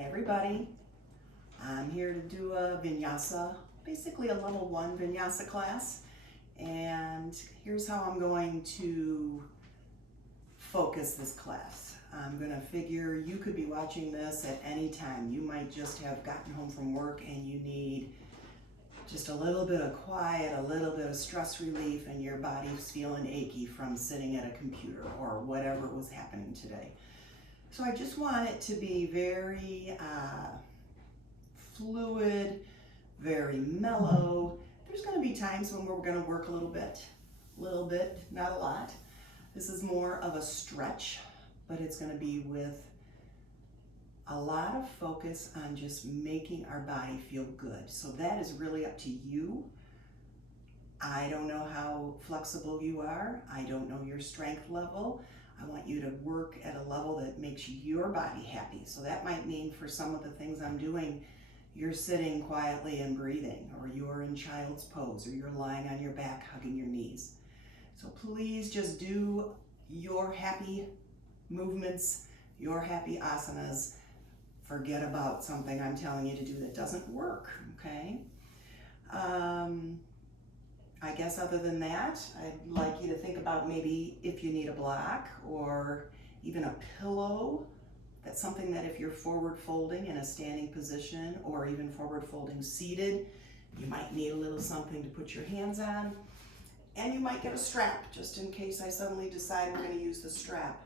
Hey everybody, I'm here to do a Vinyasa, basically a level 1 Vinyasa class, and here's how I'm going to focus this class. I'm going to figure you could be watching this at any time. You might just have gotten home from work and you need just a little bit of quiet, a little bit of stress relief, and your body's feeling achy from sitting at a computer or whatever was happening today. So I just want it to be very fluid, very mellow. There's going to be times when we're going to work a little bit, not a lot. This is more of a stretch, but it's going to be with a lot of focus on just making our body feel good. So that is really up to you. I don't know how flexible you are. I don't know your strength level. I want you to work at a level that makes your body happy. So that might mean for some of the things I'm doing, you're sitting quietly and breathing, or you're in child's pose, or you're lying on your back hugging your knees. So please just do your happy movements, your happy asanas. Forget about something I'm telling you to do that doesn't work, okay? I guess other than that, I'd like you to think about maybe if you need a block or even a pillow. That's something that if you're forward folding in a standing position or even forward folding seated, you might need a little something to put your hands on. And you might get a strap just in case I suddenly decide we're going to use the strap.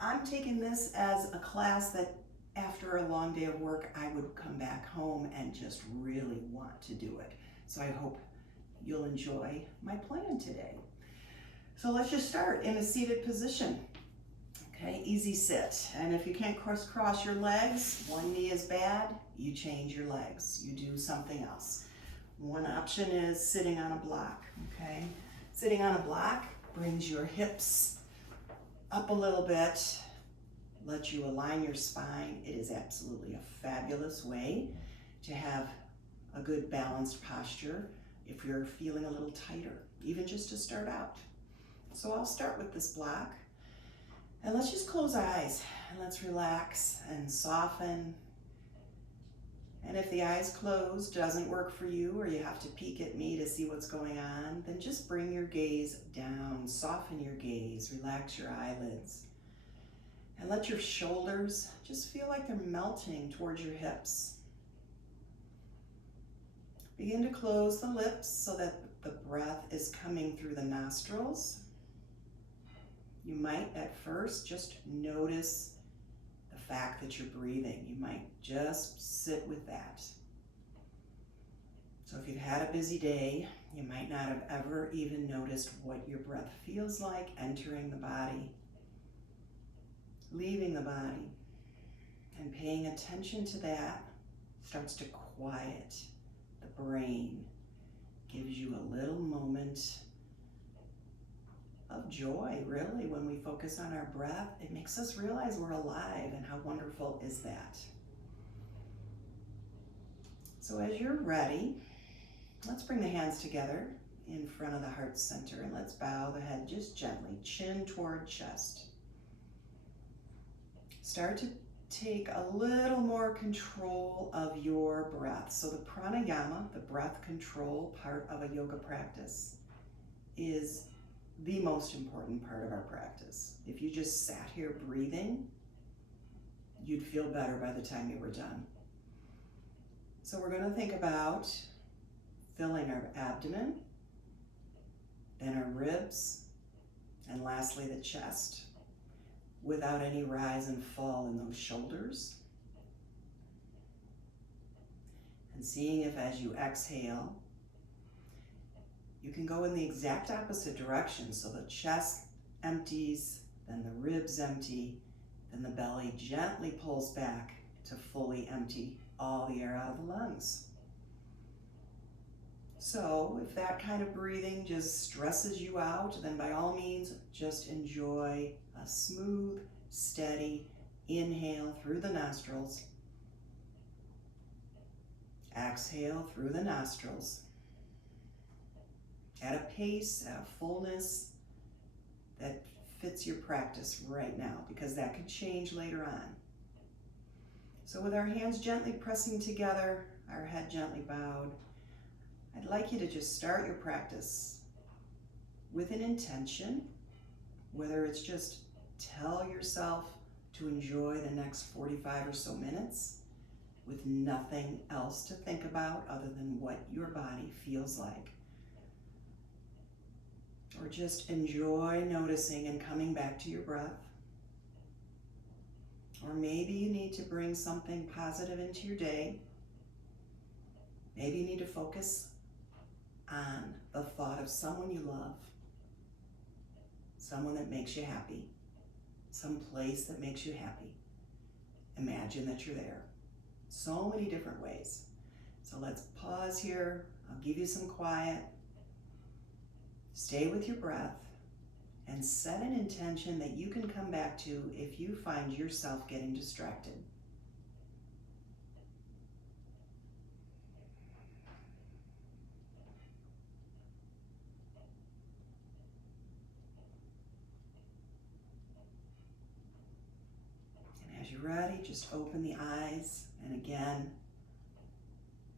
I'm taking this as a class that after a long day of work, I would come back home and just really want to do it. So I hope you'll enjoy my plan today. So let's just start in a seated position. Okay, easy sit. And if you can't crisscross your legs, one knee is bad, you change your legs. You do something else. One option is sitting on a block, okay? Sitting on a block brings your hips up a little bit, lets you align your spine. It is absolutely a fabulous way to have a good balanced posture if you're feeling a little tighter, even just to start out. So I'll start with this block. And let's just close eyes and let's relax and soften. And if the eyes closed doesn't work for you, or you have to peek at me to see what's going on, then just bring your gaze down, soften your gaze, relax your eyelids. And let your shoulders just feel like they're melting towards your hips. Begin to close the lips so that the breath is coming through the nostrils. You might at first just notice the fact that you're breathing. You might just sit with that. So if you've had a busy day, you might not have ever even noticed what your breath feels like entering the body, leaving the body, and paying attention to that starts to quiet the brain, gives you a little moment of joy, really. When we focus on our breath, it makes us realize we're alive, and how wonderful is that? So as you're ready, let's bring the hands together in front of the heart center, and let's bow the head just gently, chin toward chest. Start to take a little more control of your breath. So the pranayama, the breath control part of a yoga practice, is the most important part of our practice. If you just sat here breathing, you'd feel better by the time you were done. So we're going to think about filling our abdomen, then our ribs, and lastly the chest, without any rise and fall in those shoulders. And seeing if as you exhale, you can go in the exact opposite direction. So the chest empties, then the ribs empty, then the belly gently pulls back to fully empty all the air out of the lungs. So if that kind of breathing just stresses you out, then by all means, just enjoy a smooth, steady inhale through the nostrils. Exhale through the nostrils. At a pace, at a fullness that fits your practice right now, because that could change later on. So with our hands gently pressing together, our head gently bowed, I'd like you to just start your practice with an intention, whether it's just tell yourself to enjoy the next 45 or so minutes with nothing else to think about other than what your body feels like. Or just enjoy noticing and coming back to your breath. Or maybe you need to bring something positive into your day. Maybe you need to focus on the thought of someone you love, someone that makes you happy, some place that makes you happy. Imagine that you're there. So many different ways. So let's pause here. I'll give you some quiet. Stay with your breath and set an intention that you can come back to if you find yourself getting distracted. And as you're ready, just open the eyes. And again,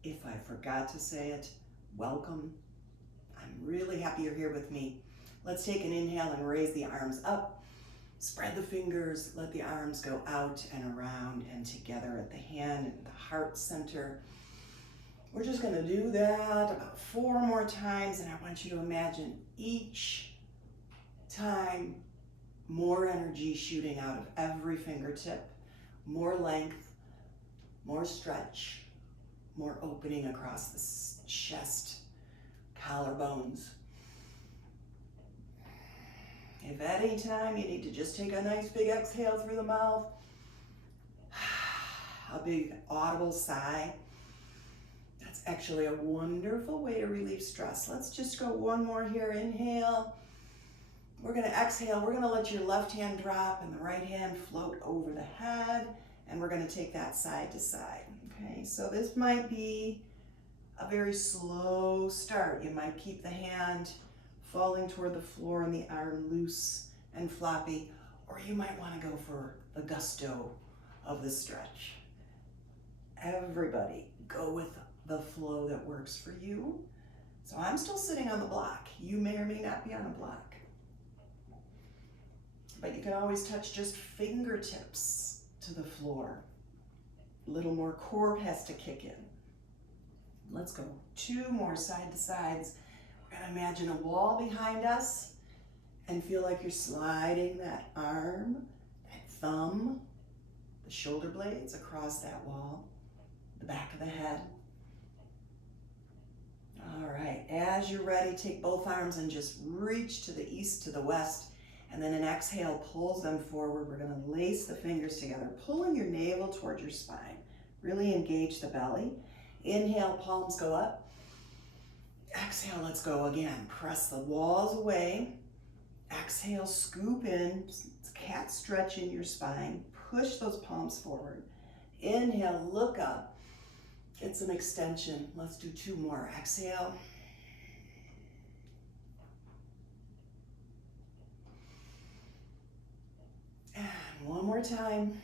if I forgot to say it, welcome. I'm really happy you're here with me. Let's take an inhale and raise the arms up. Spread the fingers, let the arms go out and around and together at the hand and the heart center. We're just gonna do that about 4 more times, and I want you to imagine each time more energy shooting out of every fingertip, more length, more stretch, more opening across the chest, collarbones. If at any time you need to just take a nice big exhale through the mouth, a big audible sigh, that's actually a wonderful way to relieve stress. Let's just go 1 more here. Inhale. We're gonna exhale. We're gonna let your left hand drop and the right hand float over the head, and we're gonna take that side to side. Okay, so this might be a very slow start. You might keep the hand falling toward the floor and the arm loose and floppy, or you might want to go for the gusto of the stretch. Everybody go with the flow that works for you. So I'm still sitting on the block. You may or may not be on a block. But you can always touch just fingertips to the floor. A little more core has to kick in. Let's go 2 more side to sides. We're gonna imagine a wall behind us and feel like you're sliding that arm, that thumb, the shoulder blades across that wall, the back of the head. All right, as you're ready, take both arms and just reach to the east, to the west, and then an exhale pulls them forward. We're gonna lace the fingers together, pulling your navel towards your spine. Really engage the belly. Inhale, palms go up. Exhale, let's go again. Press the walls away. Exhale, scoop in. It's a cat stretch in your spine. Push those palms forward. Inhale, look up. It's an extension. Let's do 2 more. Exhale. And 1 more time.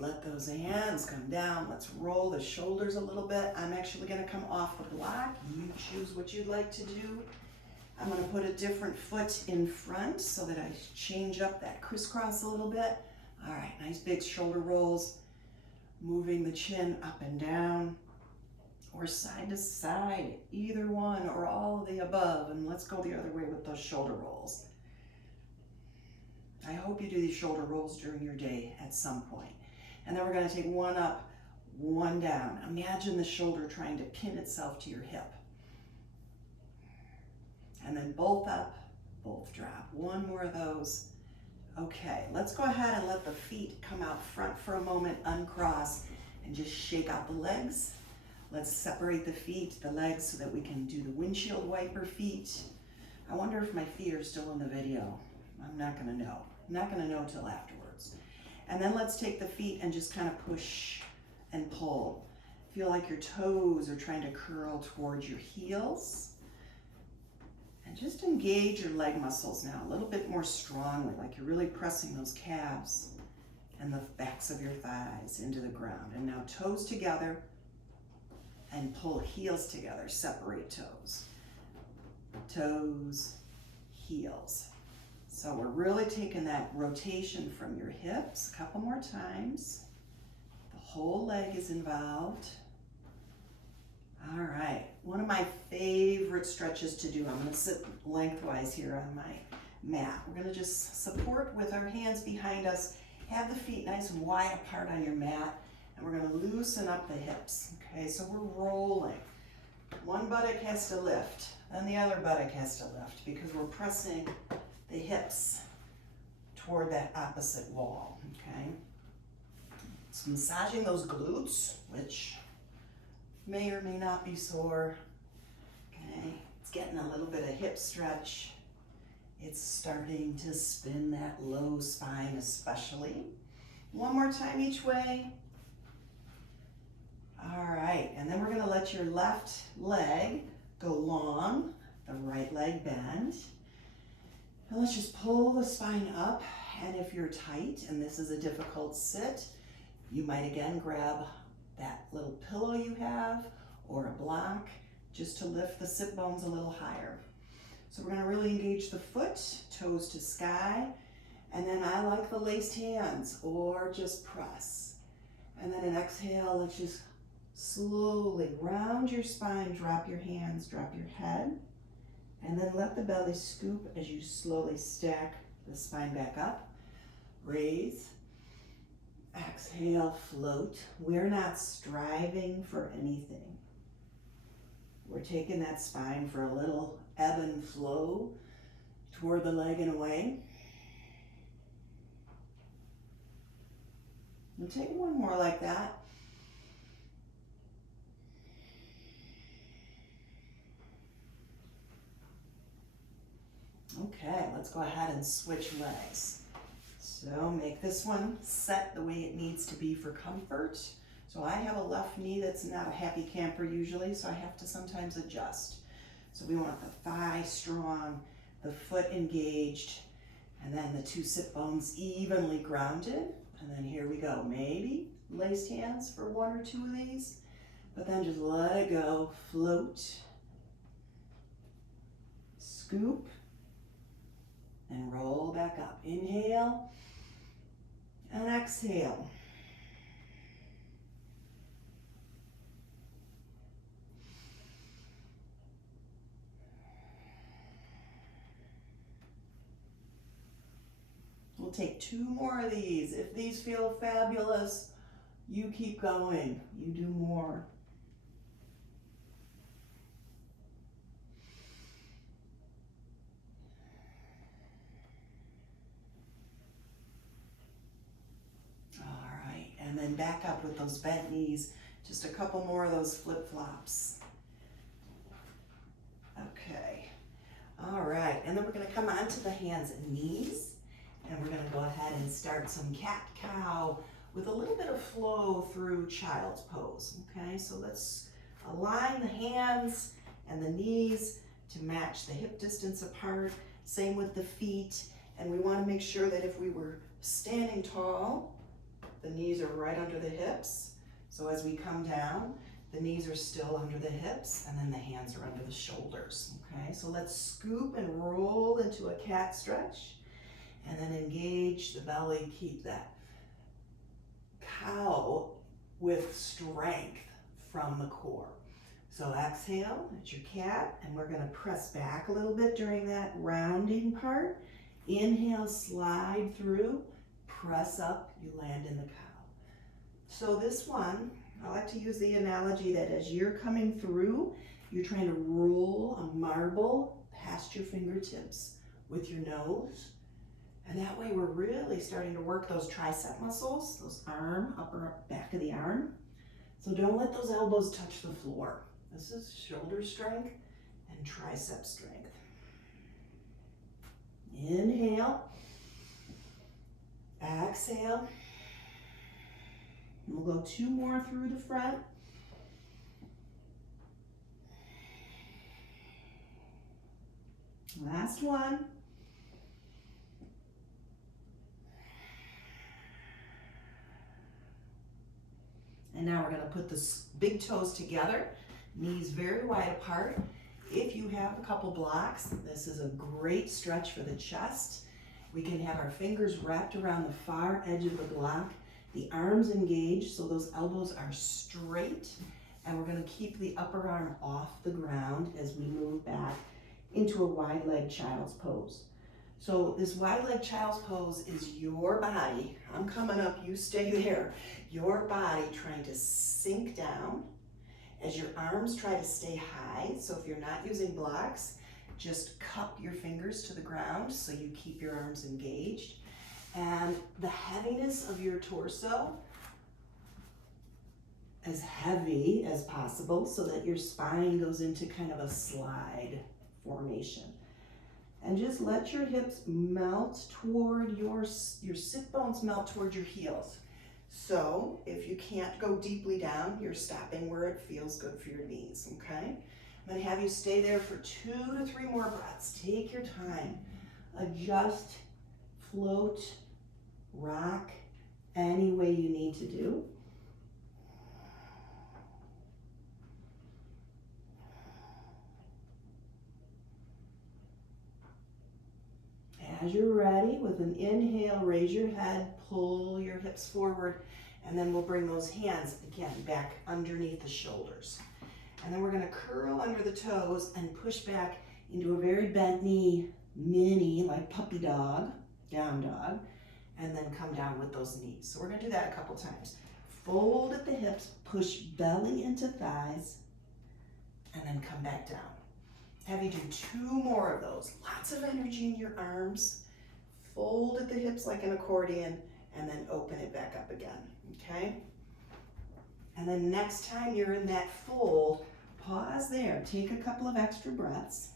Let those hands come down. Let's roll the shoulders a little bit. I'm actually going to come off the block. You choose what you'd like to do. I'm going to put a different foot in front so that I change up that crisscross a little bit. All right, nice big shoulder rolls. Moving the chin up and down or side to side, either one or all of the above. And let's go the other way with those shoulder rolls. I hope you do these shoulder rolls during your day at some point. And then we're going to take 1 up, 1 down. Imagine the shoulder trying to pin itself to your hip. And then both up, both drop. 1 more of those. Okay, let's go ahead and let the feet come out front for a moment, uncross, and just shake out the legs. Let's separate the feet, the legs, so that we can do the windshield wiper feet. I wonder if my feet are still in the video. I'm not going to know. I'm not going to know till afterwards. And then let's take the feet and just kind of push and pull. Feel like your toes are trying to curl towards your heels. And just engage your leg muscles now a little bit more strongly, like you're really pressing those calves and the backs of your thighs into the ground. And now toes together and pull heels together, separate toes. Toes, heels. So we're really taking that rotation from your hips a couple more times. The whole leg is involved. All right, one of my favorite stretches to do, I'm gonna sit lengthwise here on my mat. We're gonna just support with our hands behind us, have the feet nice and wide apart on your mat, and we're gonna loosen up the hips, okay? So we're rolling. One buttock has to lift, then the other buttock has to lift because we're pressing the hips toward that opposite wall, okay? So massaging those glutes, which may or may not be sore, okay? It's getting a little bit of hip stretch. It's starting to spin that low spine especially. One more time each way. All right, and then we're gonna let your left leg go long, the right leg bend. And let's just pull the spine up, and if you're tight and this is a difficult sit, you might again grab that little pillow you have or a block just to lift the sit bones a little higher. So we're gonna really engage the foot, toes to sky, and then I like the laced hands or just press. And then an exhale, let's just slowly round your spine, drop your hands, drop your head, and then let the belly scoop as you slowly stack the spine back up. Raise. Exhale, float. We're not striving for anything. We're taking that spine for a little ebb and flow toward the leg and away. We'll take one more like that. Okay, let's go ahead and switch legs. So make this one set the way it needs to be for comfort. So I have a left knee that's not a happy camper usually, so I have to sometimes adjust. So we want the thigh strong, the foot engaged, and then the two sit bones evenly grounded. And then here we go, maybe laced hands for one or two of these, but then just let it go, float, scoop, and roll back up. Inhale and exhale. We'll take two more of these. If these feel fabulous, you keep going. You do more. And then back up with those bent knees. Just a couple more of those flip-flops. Okay. All right, and then we're gonna come onto the hands and knees, and we're gonna go ahead and start some cat-cow with a little bit of flow through child's pose, okay? So let's align the hands and the knees to match the hip distance apart. Same with the feet, and we wanna make sure that if we were standing tall, the knees are right under the hips. So as we come down, the knees are still under the hips, and then the hands are under the shoulders, okay? So let's scoop and roll into a cat stretch, and then engage the belly, keep that cow with strength from the core. So exhale, it's your cat, and we're gonna press back a little bit during that rounding part. Inhale, slide through, press up, you land in the cow. So this one, I like to use the analogy that as you're coming through, you're trying to roll a marble past your fingertips with your nose. And that way we're really starting to work those tricep muscles, those arm, upper back of the arm. So don't let those elbows touch the floor. This is shoulder strength and tricep strength. Inhale. Exhale. We'll go two more through the front. Last one. And now we're going to put the big toes together, knees very wide apart. If you have a couple blocks, this is a great stretch for the chest. We can have our fingers wrapped around the far edge of the block, the arms engaged so those elbows are straight, and we're going to keep the upper arm off the ground as we move back into a wide leg child's pose. So this wide leg child's pose is your body. I'm coming up, you stay there. Your body trying to sink down as your arms try to stay high. So if you're not using blocks, just cup your fingers to the ground so you keep your arms engaged. And the heaviness of your torso, as heavy as possible so that your spine goes into kind of a slide formation. And just let your hips melt toward your sit bones melt toward your heels. So if you can't go deeply down, you're stopping where it feels good for your knees, okay? I'm gonna have you stay there for 2 to 3 more breaths. Take your time. Adjust, float, rock, any way you need to do. As you're ready, with an inhale, raise your head, pull your hips forward, and then we'll bring those hands, again, back underneath the shoulders. And then we're gonna curl under the toes and push back into a very bent knee, mini, like puppy dog, down dog, and then come down with those knees. So we're gonna do that a couple times. Fold at the hips, push belly into thighs, and then come back down. Have you do 2 more of those. Lots of energy in your arms. Fold at the hips like an accordion, and then open it back up again, okay? And then next time you're in that fold, pause there. Take a couple of extra breaths.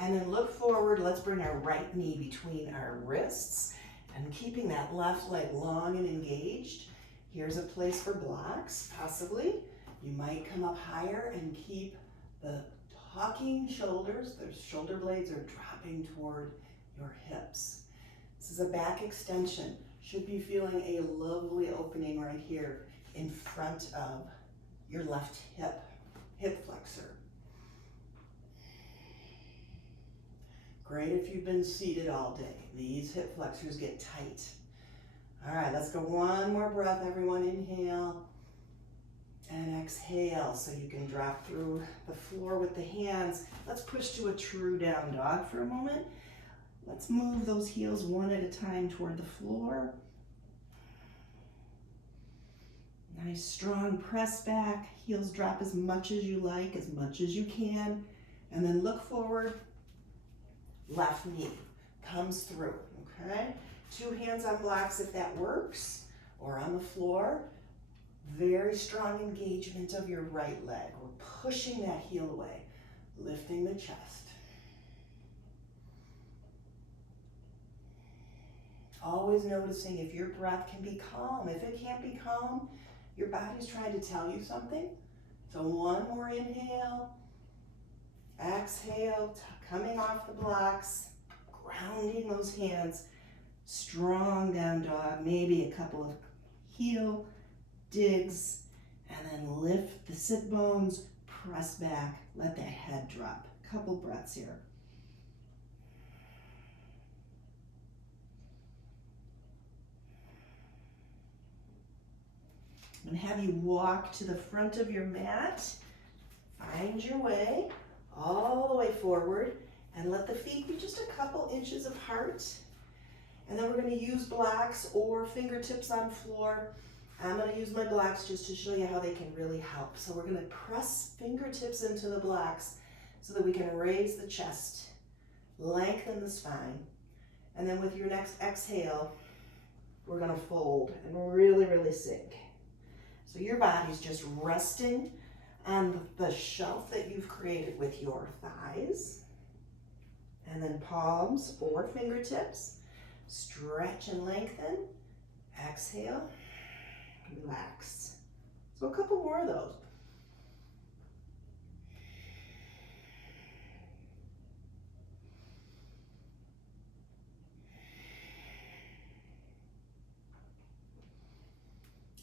And then look forward. Let's bring our right knee between our wrists and keeping that left leg long and engaged. Here's a place for blocks, possibly. You might come up higher and keep the tucking shoulders. The shoulder blades are dropping toward your hips. This is a back extension. Should be feeling a lovely opening right here in front of your left hip flexor. Great if you've been seated all day. These hip flexors get tight. All right, let's go 1 more breath, everyone. Inhale and exhale so you can drop through the floor with the hands. Let's push to a true down dog for a moment. Let's move those heels one at a time toward the floor. Nice strong press back. Heels drop as much as you like, as much as you can. And then look forward. Left knee comes through, okay? 2 hands on blocks if that works, or on the floor. Very strong engagement of your right leg. We're pushing that heel away, lifting the chest. Always noticing if your breath can be calm. If it can't be calm, your body's trying to tell you something. So 1 more inhale, exhale, coming off the blocks, grounding those hands. Strong down dog, maybe a couple of heel digs, and then lift the sit bones, press back, let that head drop. Couple breaths here. I'm going to have you walk to the front of your mat, find your way all the way forward, and let the feet be just a couple inches apart. And then we're going to use blocks or fingertips on floor. I'm going to use my blocks just to show you how they can really help. So we're going to press fingertips into the blocks so that we can raise the chest, lengthen the spine. And then with your next exhale, we're going to fold and really, really sink. So your body's just resting on the shelf that you've created with your thighs. And then palms or fingertips. Stretch and lengthen. Exhale. Relax. So a couple more of those.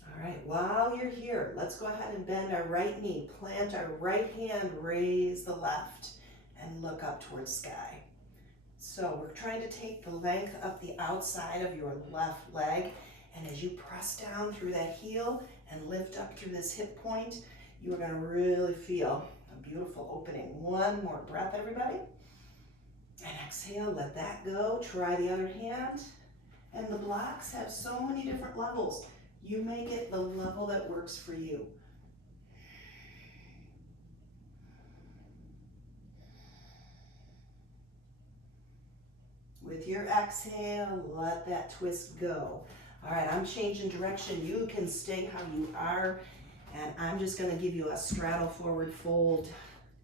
All right, while you're here, let's go ahead and bend our right knee, plant our right hand, raise the left, and look up towards sky. So we're trying to take the length up the outside of your left leg, and as you press down through that heel and lift up through this hip point, you are going to really feel a beautiful opening. One more breath, everybody. And exhale, let that go. Try the other hand. And the blocks have so many different levels. You make it the level that works for you. With your exhale, let that twist go. All right, I'm changing direction. You can stay how you are, and I'm just going to give you a straddle forward fold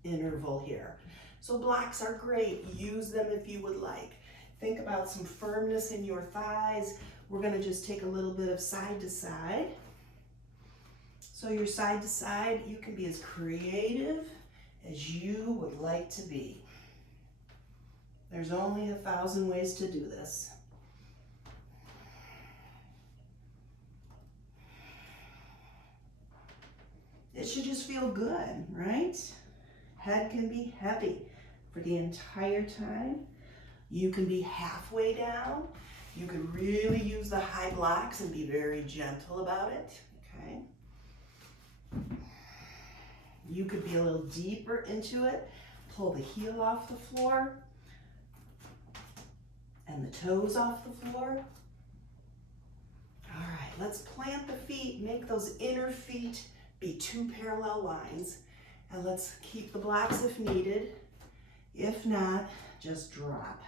interval here. So blocks are great. Use them if you would like. Think about some firmness in your thighs. We're going to just take a little bit of side to side. So your side to side, you can be as creative as you would like to be. There's only 1,000 ways to do this. It should just feel good, right? Head can be heavy for the entire time. You can be halfway down. You can really use the high blocks and be very gentle about it, okay? You could be a little deeper into it. Pull the heel off the floor and the toes off the floor. All right, let's plant the feet, make those inner feet be 2 parallel lines, and let's keep the blocks if needed. If not, just drop.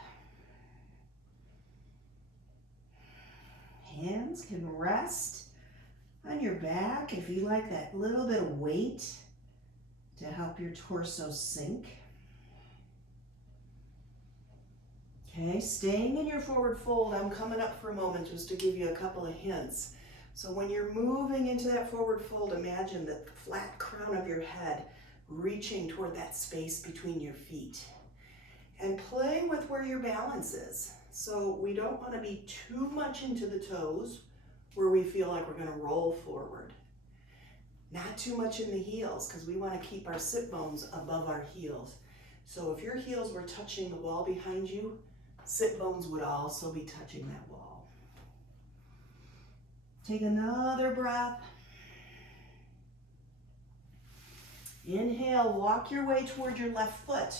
Hands can rest on your back if you like that little bit of weight to help your torso sink. Okay, staying in your forward fold, I'm coming up for a moment just to give you a couple of hints. So when you're moving into that forward fold, imagine the flat crown of your head reaching toward that space between your feet. And play with where your balance is. So we don't want to be too much into the toes where we feel like we're going to roll forward. Not too much in the heels because we want to keep our sit bones above our heels. So if your heels were touching the wall behind you, sit bones would also be touching that wall. Take another breath. Inhale, walk your way toward your left foot.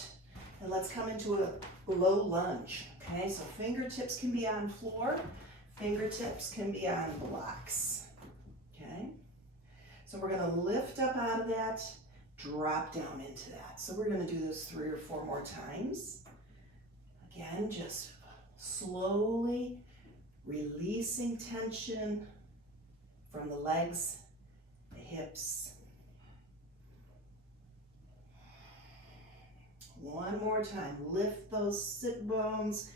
And let's come into a low lunge. Okay, so fingertips can be on floor, fingertips can be on blocks. Okay, so we're going to lift up out of that, drop down into that. So we're going to do this 3 or 4 more times. Again, just slowly releasing tension from the legs, the hips. One more time, lift those sit bones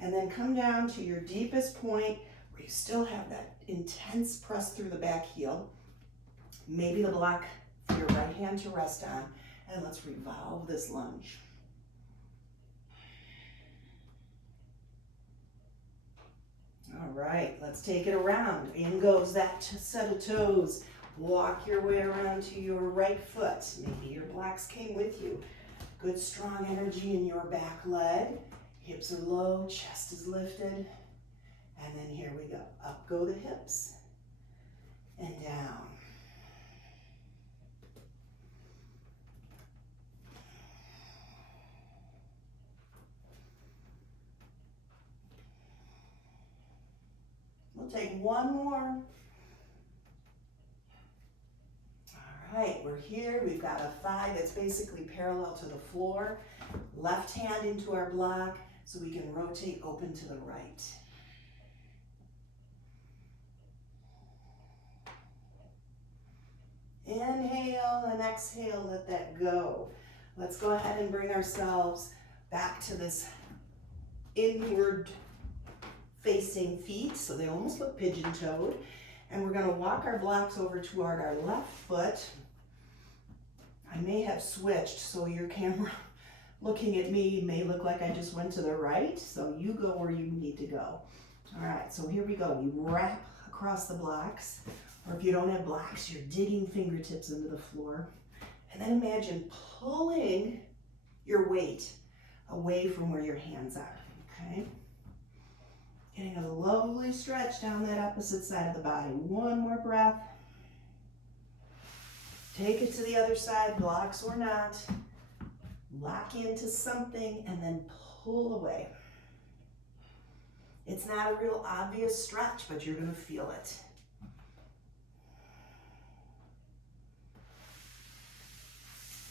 and then come down to your deepest point where you still have that intense press through the back heel. Maybe the block for your right hand to rest on, and let's revolve this lunge. All right, let's take it around. In goes that set of toes. Walk your way around to your right foot. Maybe your blocks came with you. Good strong energy in your back leg. Hips are low, chest is lifted. And then here we go. Up go the hips and down. We'll take one more. All right, we're here. We've got a thigh that's basically parallel to the floor. Left hand into our block so we can rotate open to the right. Inhale and exhale, let that go. Let's go ahead and bring ourselves back to this inward facing feet, so they almost look pigeon-toed. And we're gonna walk our blocks over toward our left foot. I may have switched, so your camera looking at me may look like I just went to the right, so you go where you need to go. All right, so here we go. We wrap across the blocks, or if you don't have blocks, you're digging fingertips into the floor. And then imagine pulling your weight away from where your hands are, okay? Getting a lovely stretch down that opposite side of the body. One more breath. Take it to the other side, blocks or not. Lock into something and then pull away. It's not a real obvious stretch, but you're going to feel it.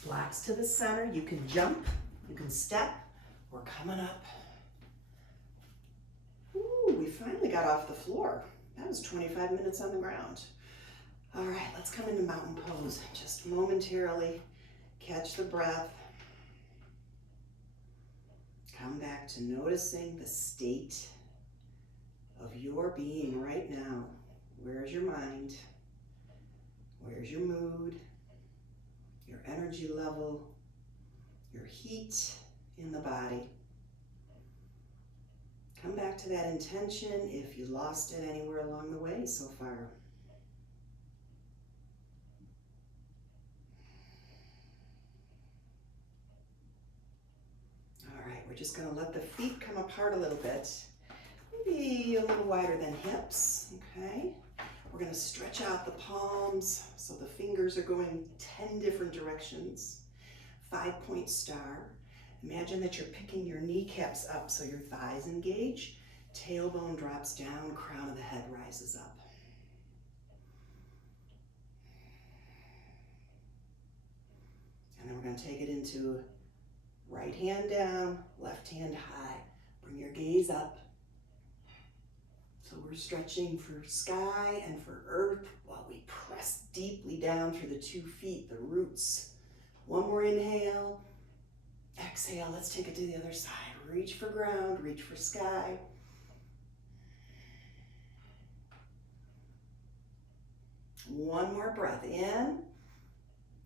Blocks to the center. You can jump, you can step. We're coming up. Ooh, we finally got off the floor. That was 25 minutes on the ground. All right, let's come into mountain pose. Just momentarily catch the breath. Come back to noticing the state of your being right now. Where's your mind? Where's your mood? Your energy level? Your heat in the body? Come back to that intention if you lost it anywhere along the way so far. All right, we're just going to let the feet come apart a little bit. Maybe a little wider than hips, okay? We're going to stretch out the palms so the fingers are going 10 different directions. 5-point star. Imagine that you're picking your kneecaps up so your thighs engage. Tailbone drops down, crown of the head rises up. And then we're going to take it into right hand down, left hand high. Bring your gaze up. So we're stretching for sky and for earth while we press deeply down through the 2 feet, the roots. One more inhale. Exhale, let's take it to the other side. Reach for ground, reach for sky. One more breath in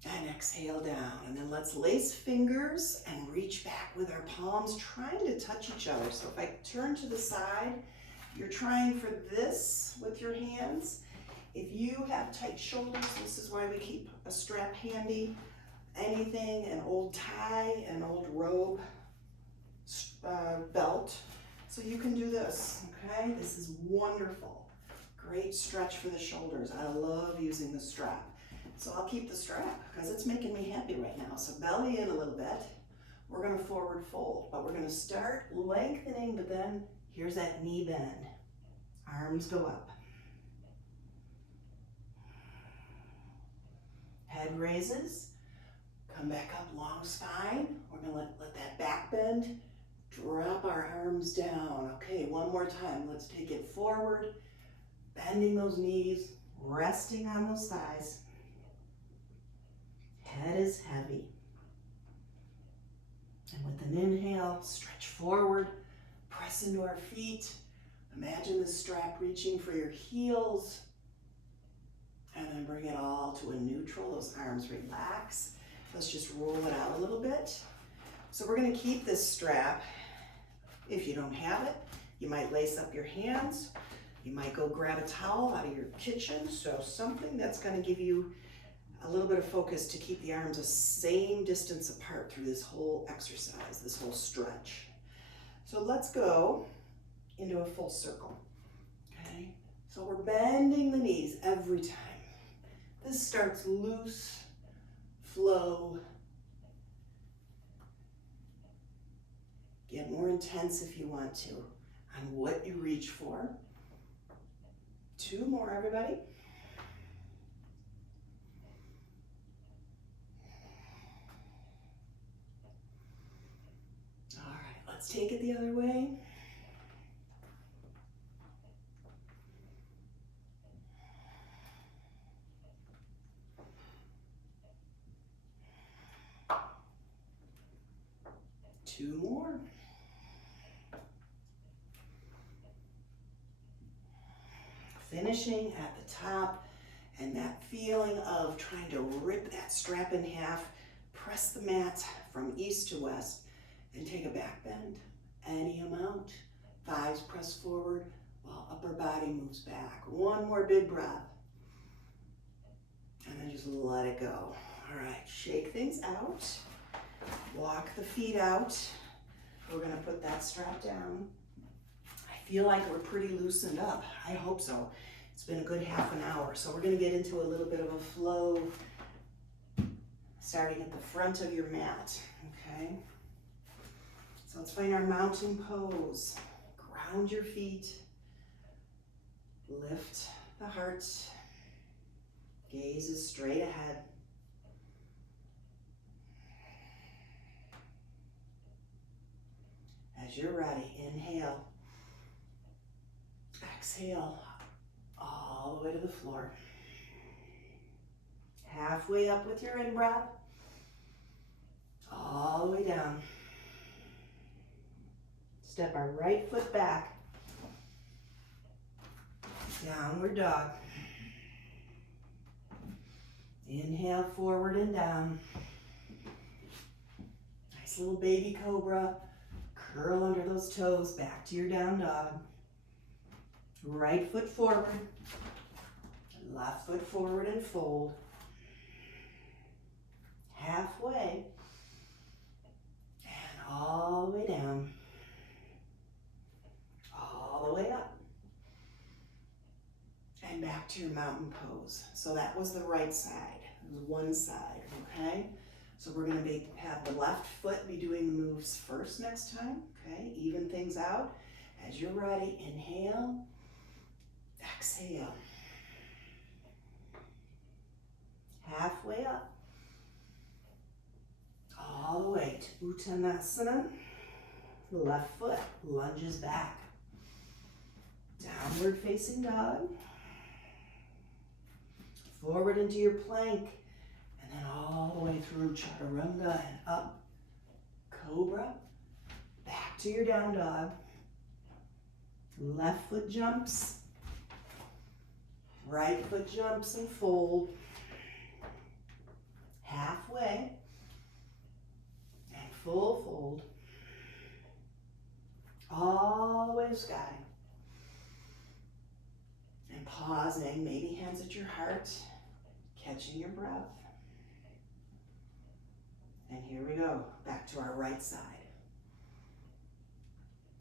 and exhale down. And then let's lace fingers and reach back with our palms, trying to touch each other. So if I turn to the side, you're trying for this with your hands. If you have tight shoulders, this is why we keep a strap handy. Anything, an old tie, an old robe, belt. So you can do this, okay? This is wonderful. Great stretch for the shoulders. I love using the strap. So I'll keep the strap because it's making me happy right now. So belly in a little bit. We're gonna forward fold, but we're gonna start lengthening, but then here's that knee bend. Arms go up. Head raises. Come back up, long spine. We're gonna let that back bend. Drop our arms down. Okay, one more time. Let's take it forward. Bending those knees, resting on those thighs. Head is heavy. And with an inhale, stretch forward, press into our feet. Imagine the strap reaching for your heels. And then bring it all to a neutral. Those arms relax. Let's just roll it out a little bit. So we're going to keep this strap. If you don't have it, you might lace up your hands. You might go grab a towel out of your kitchen. So something that's going to give you a little bit of focus to keep the arms the same distance apart through this whole exercise, this whole stretch. So let's go into a full circle. Okay? So we're bending the knees every time. This starts loose. Flow. Get more intense if you want to on what you reach for. 2 more, everybody. All right, let's take it the other way. Two more. Finish. finishing at the top, and that feeling of trying to rip that strap in half, press the mat from east to west, and take a back bend. Any amount. Thighs press forward while upper body moves back. One more big breath. And then just let it go. All right, shake things out. Walk the feet out. We're gonna put that strap down. I feel like we're pretty loosened up. I hope so. It's been a good half an hour. So we're gonna get into a little bit of a flow starting at the front of your mat, okay? So let's find our mountain pose. Ground your feet. Lift the heart. Gaze is straight ahead. As you're ready, inhale. Exhale all the way to the floor. Halfway up with your in-breath. All the way down. Step our right foot back. Downward dog. Inhale forward and down. Nice little baby cobra. Curl under those toes, back to your down dog. Right foot forward. Left foot forward and fold. Halfway. And all the way down. All the way up. And back to your mountain pose. So that was the right side. It was one side, okay? So we're gonna have the left foot be doing the moves first next time, okay? Even things out. As you're ready, inhale, exhale. Halfway up. All the way to Uttanasana. Left foot lunges back. Downward facing dog. Forward into your plank. And then all the way through Chaturanga and up. Cobra. Back to your down dog. Left foot jumps. Right foot jumps and fold. Halfway. And full fold. All the way to sky. And pausing, maybe hands at your heart. Catching your breath. And here we go, back to our right side.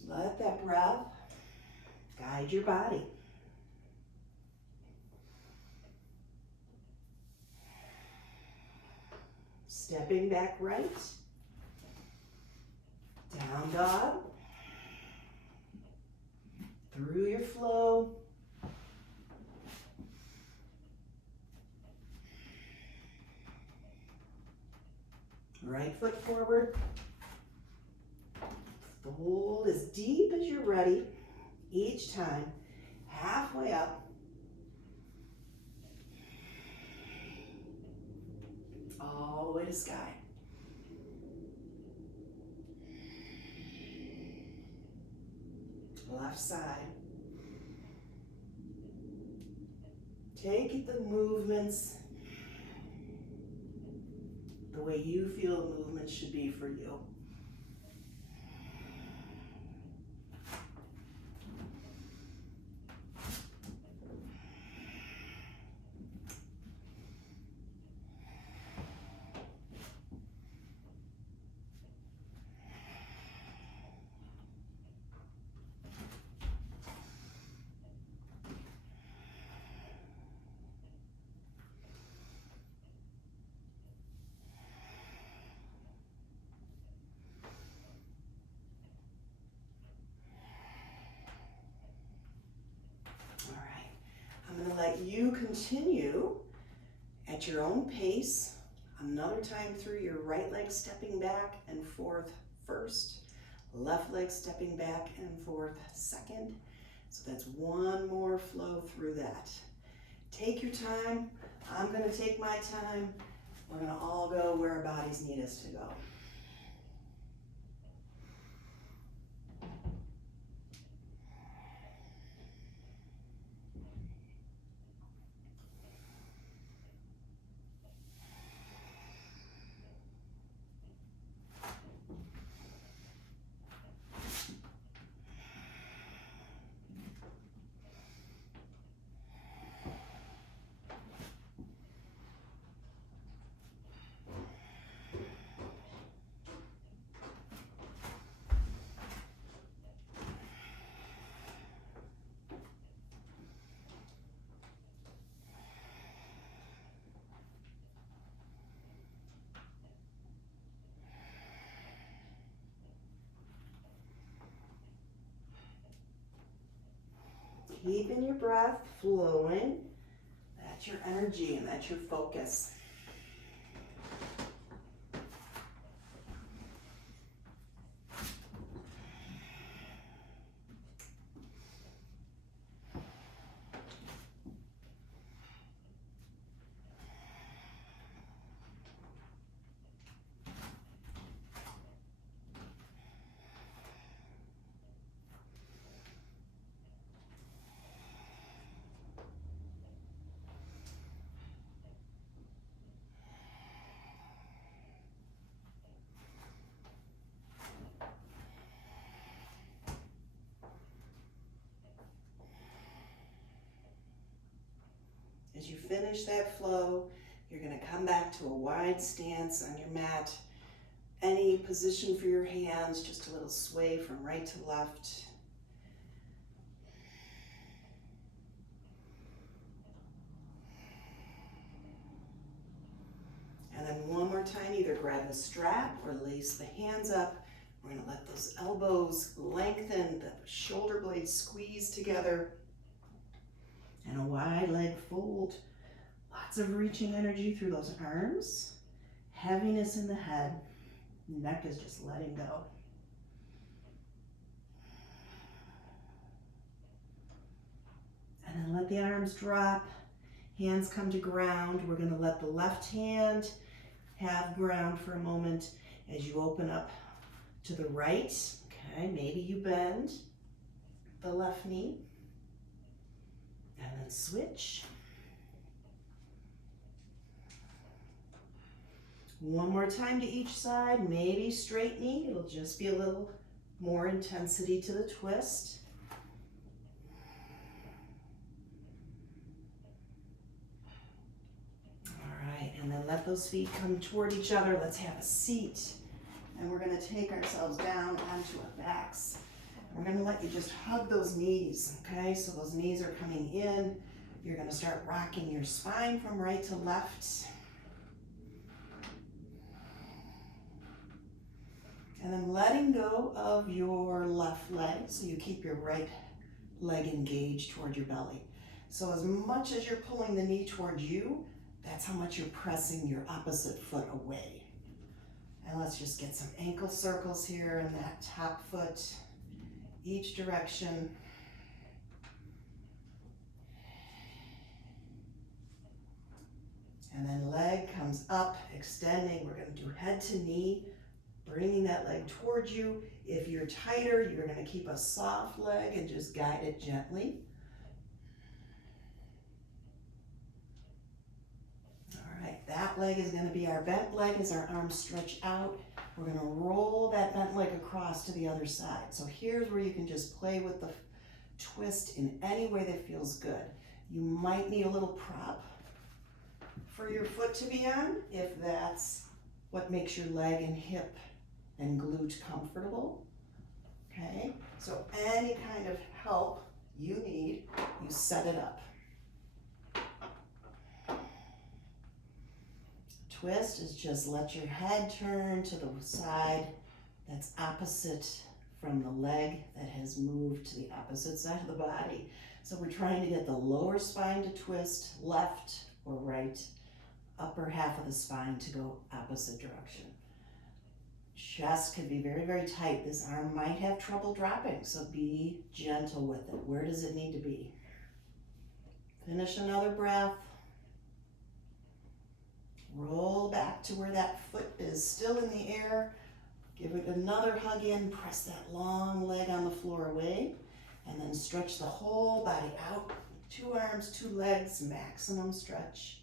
Let that breath guide your body. Stepping back right. Down dog. Through your flow. Right foot forward. Fold as deep as you're ready. Each time, halfway up. All the way to sky. Left side. Take the movements the way you feel a movement should be for you. Let you continue at your own pace. Another time through your right leg stepping back and forth first, left leg stepping back and forth second. So that's one more flow through that. Take your time. I'm going to take my time. We're going to all go where our bodies need us to go. keeping your breath flowing. That's your energy and that's your focus. As you finish that flow, you're going to come back to a wide stance on your mat. Any position for your hands, just a little sway from right to left. And then one more time, either grab the strap or lace the hands up. We're going to let those elbows lengthen, the shoulder blades squeeze together. And a wide leg fold. Lots of reaching energy through those arms. Heaviness in the head. Neck is just letting go. And then let the arms drop. Hands come to ground. We're going to let the left hand have ground for a moment as you open up to the right. Okay, maybe you bend the left knee. And then switch. One more time to each side, maybe straight knee. It'll just be a little more intensity to the twist. All right, and then let those feet come toward each other. Let's have a seat. And we're going to take ourselves down onto our backs. We're going to let you just hug those knees, okay? So those knees are coming in. You're going to start rocking your spine from right to left. And then letting go of your left leg so you keep your right leg engaged toward your belly. So as much as you're pulling the knee towards you, that's how much you're pressing your opposite foot away. And let's just get some ankle circles here in that top foot. Each direction. And then leg comes up, extending. We're going to do head to knee, bringing that leg towards you. If you're tighter, you're going to keep a soft leg and just guide it gently. All right, that leg is going to be our bent leg as our arms stretch out. We're going to roll that bent leg across to the other side. So here's where you can just play with the twist in any way that feels good. You might need a little prop for your foot to be on if that's what makes your leg and hip and glute comfortable. Okay, so any kind of help you need, you set it up. Twist is just let your head turn to the side that's opposite from the leg that has moved to the opposite side of the body. So we're trying to get the lower spine to twist left or right, upper half of the spine to go opposite direction. Chest could be very, very tight. This arm might have trouble dropping, so be gentle with it. Where does it need to be? Finish another breath. Roll back to where that foot is still in the air. Give it another hug in. Press that long leg on the floor away. And then stretch the whole body out. 2 arms, 2 legs, maximum stretch.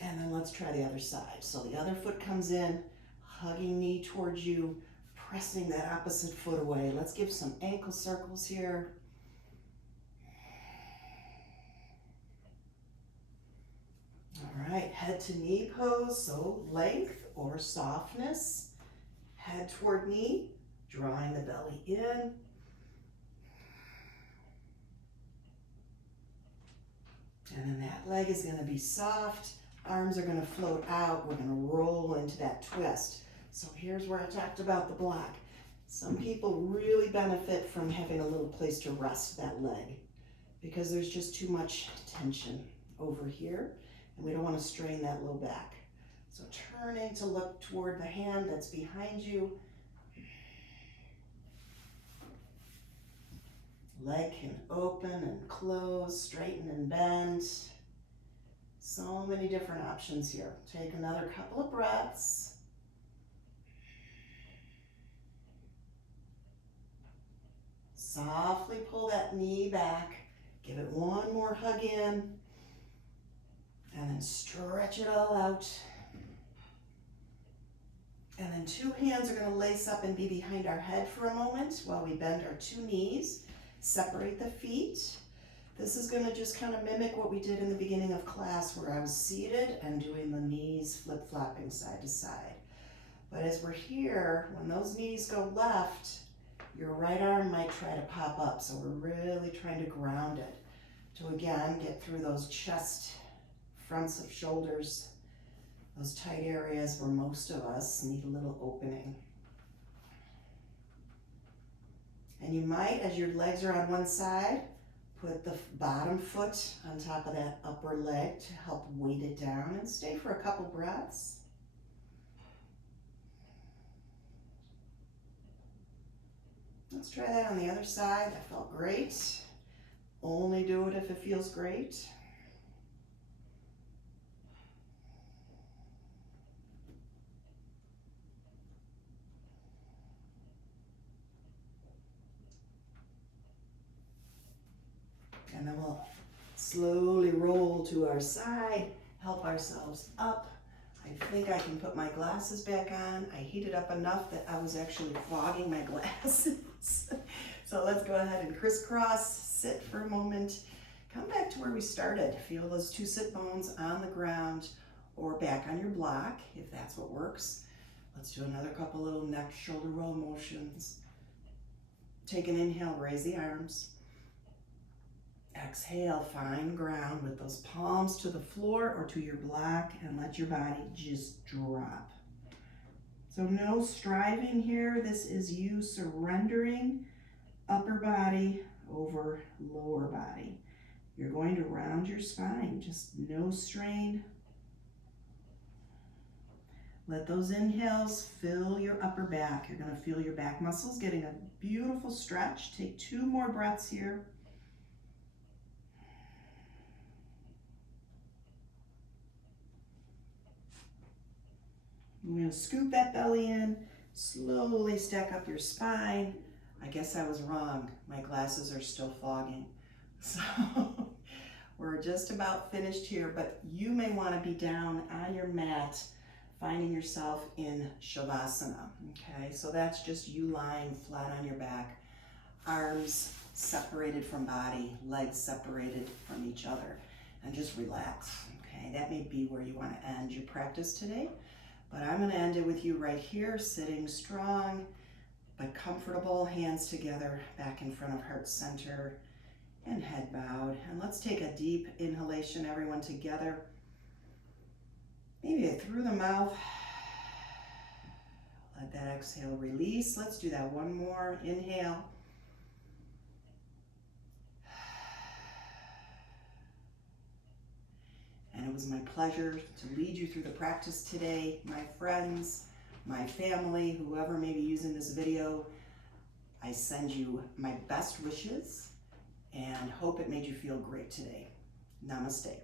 And then let's try the other side. So the other foot comes in, hugging knee towards you, pressing that opposite foot away. Let's give some ankle circles here. All right, head to knee pose, so length or softness. Head toward knee, drawing the belly in. And then that leg is going to be soft. Arms are going to float out. We're going to roll into that twist. So here's where I talked about the block. Some people really benefit from having a little place to rest that leg. because there's just too much tension over here, and we don't want to strain that low back. So turning to look toward the hand that's behind you. Leg can open and close, straighten and bend. So many different options here. Take another couple of breaths. Softly pull that knee back. Give it one more hug in. And then stretch it all out. And then two hands are going to lace up and be behind our head for a moment while we bend our two knees. Separate the feet. This is going to just kind of mimic what we did in the beginning of class where I was seated and doing the knees flip-flopping side to side. But as we're here, when those knees go left, your right arm might try to pop up. So we're really trying to ground it to, again, get through those chest, fronts of shoulders, those tight areas where most of us need a little opening. And you might, as your legs are on one side, put the bottom foot on top of that upper leg to help weight it down, and stay for a couple breaths. Let's try that on the other side. That felt great. Only do it if it feels great. And then we'll slowly roll to our side, help ourselves up. I think I can put my glasses back on. I heated up enough that I was actually fogging my glasses. So let's go ahead and crisscross, sit for a moment, come back to where we started. Feel those two sit bones on the ground or back on your block, if that's what works. Let's do another couple little neck, shoulder roll motions. Take an inhale, raise the arms. Exhale, find ground with those palms to the floor or to your block, and let your body just drop. So no striving here. This is you surrendering upper body over lower body. You're going to round your spine, just no strain. Let those inhales fill your upper back. You're going to feel your back muscles getting a beautiful stretch. Take two more breaths here. We're going to scoop that belly in, slowly stack up your spine. I guess I was wrong. My glasses are still fogging. So we're just about finished here, but you may want to be down on your mat, finding yourself in Shavasana. Okay, so that's just you lying flat on your back, arms separated from body, legs separated from each other, and just relax. Okay, that may be where you want to end your practice today. But I'm going to end it with you right here, sitting strong but comfortable, hands together back in front of heart center and head bowed. And let's take a deep inhalation, everyone together. Maybe through the mouth. Let that exhale release. Let's do that one more. Inhale. And it was my pleasure to lead you through the practice today. My friends, my family, whoever may be using this video, I send you my best wishes and hope it made you feel great today. Namaste.